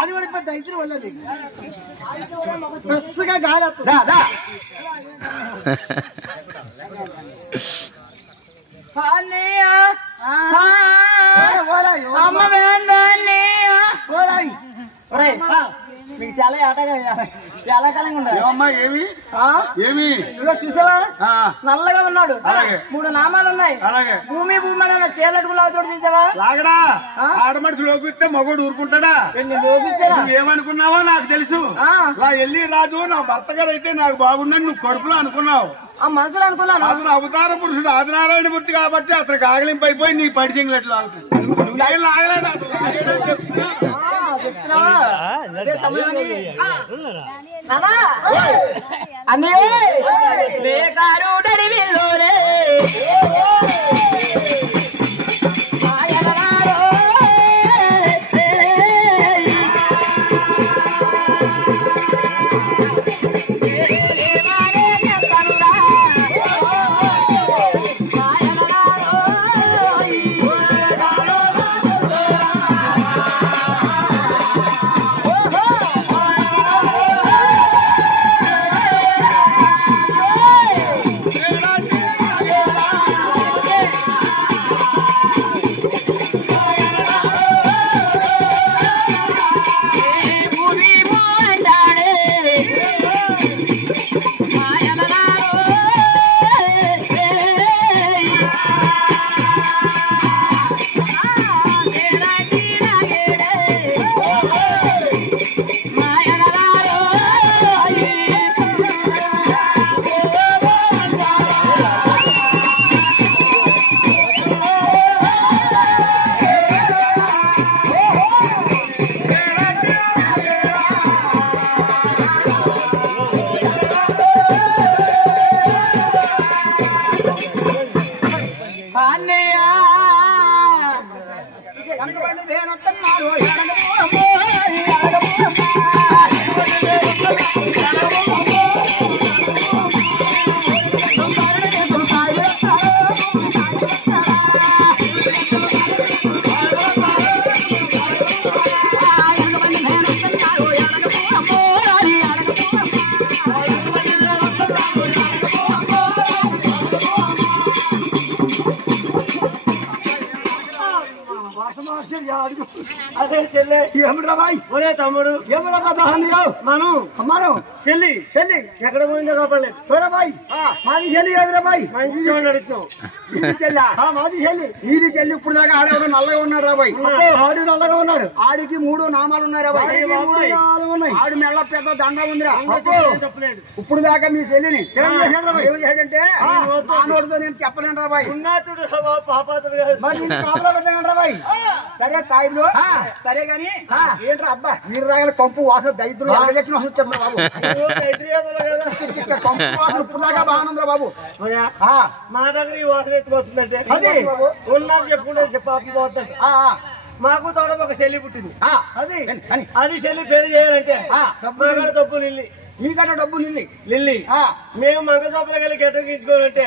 అది కూడా ఇప్పుడు దయచేసి వెళ్ళదు ఫ్రెష్గా గాలి మీకు చాలా ఆటగా చాలా కాలంగా ఉండదు. ఏమి ఏమి చూసావా నల్లగా ఉన్నాడు, 3 నామాలు ఉన్నాయి. భూమి భూమి చేలట్టుకున్నావు చోటు చూసావా? లాగడా ఆడమడిసి లోకిస్తే మగోడు ఊరుకుంటాడా? ఏమనుకున్నావో నాకు తెలుసు. వెళ్ళి రాజు నా భర్త గారు అయితే నాకు బాగుండని నువ్వు కడుపులో అనుకున్నావు. ఆ మనసులో అనుకున్నాను. అతను అవతార పురుషుడు ఆదినారాయణ మూర్తి కాబట్టి అతనికి ఆగలింపు అయిపోయి నీ పడిచెంగులట్లు అదే చెల్లె ఏమిట్రా బాయ్? ఒరే తమ్ముడు ఏమన్నా మనం అమ్మాను చెల్లి చెల్లి ఎక్కడ పోయిందో కాపలేదు. చూడ బాయ్ మాది చెల్లి కాదురా బాయ్, మంచి నడుస్తావు. ఇది చెల్లి మాది చెల్లి, నీది చెల్లి. ఇప్పుడు దాకా ఆడేవాడు నల్లగా ఉన్నాడు రా బాయ్. ఆడు నల్లగా ఉన్నాడు. ఆడికి 3 నామాలు ఉన్నాయి రా బాయ్. ఆడు మెల్ల పెద్ద దండ ఉందిరా. ఇప్పుడు దాకా మీ చెల్లిని ఏం చేశాడంటే నోటితో నేను చెప్పలేను రా బాయ్. బాయ్ సరే సాయిలు సరే గాని ఏంట్రా అబ్బా మీరు రాగల కంపు వాసన దైత్రులు ఎక్కడొచ్చిన వాసన వచ్చారు బాబు. కంపు వాసన ఇప్పుడు దాకా బాగుందిరా బాబు. మా దగ్గర ఈ వాసన ఎత్తుకొస్తుందంటే ఉన్నాం చెప్పుకుంటే చెప్పకపోతుందంట. మాకు తోడ ఒక చెల్లి పుట్టింది. అది చెల్లి పెళ్లి చేయాలంటే తప్పు నిల్లి మీకన్నా డబ్బు నిల్లి లిల్లీ మేము మంగళ తప్పులు కలిగి ఎట్టగించుకోవాలంటే